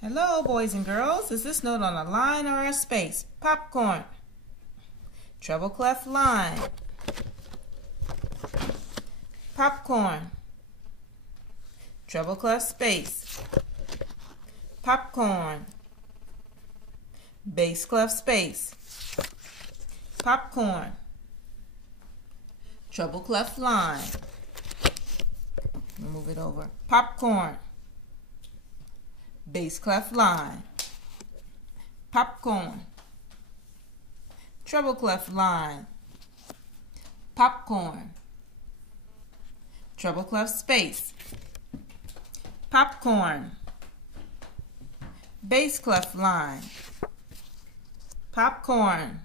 Hello, boys and girls. Is this note on a line or a space? Popcorn. Treble clef line. Popcorn. Treble clef space. Popcorn. Bass clef space. Popcorn. Treble clef line. Move it over. Popcorn. Bass clef line. Popcorn. Treble clef line. Popcorn. Treble clef space. Popcorn. Bass clef line. Popcorn.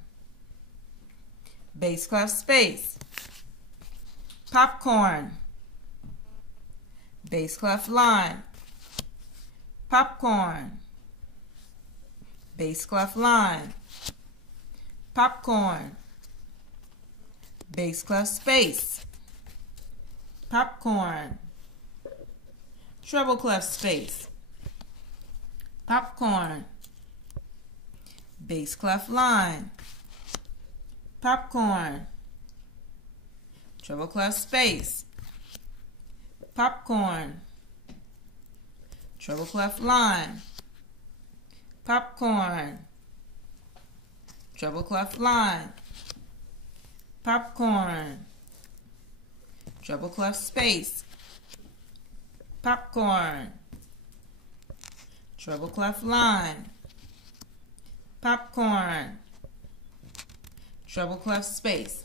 Bass clef space. Popcorn. Bass clef line. Popcorn. Bass clef line. Popcorn. Bass clef space. Popcorn. Treble clef space. Popcorn. Bass clef line. Popcorn. Treble clef space. Popcorn. Treble clef line. Popcorn. Treble clef line. Popcorn. Treble clef space. Popcorn. Treble clef line. Popcorn. Treble clef space.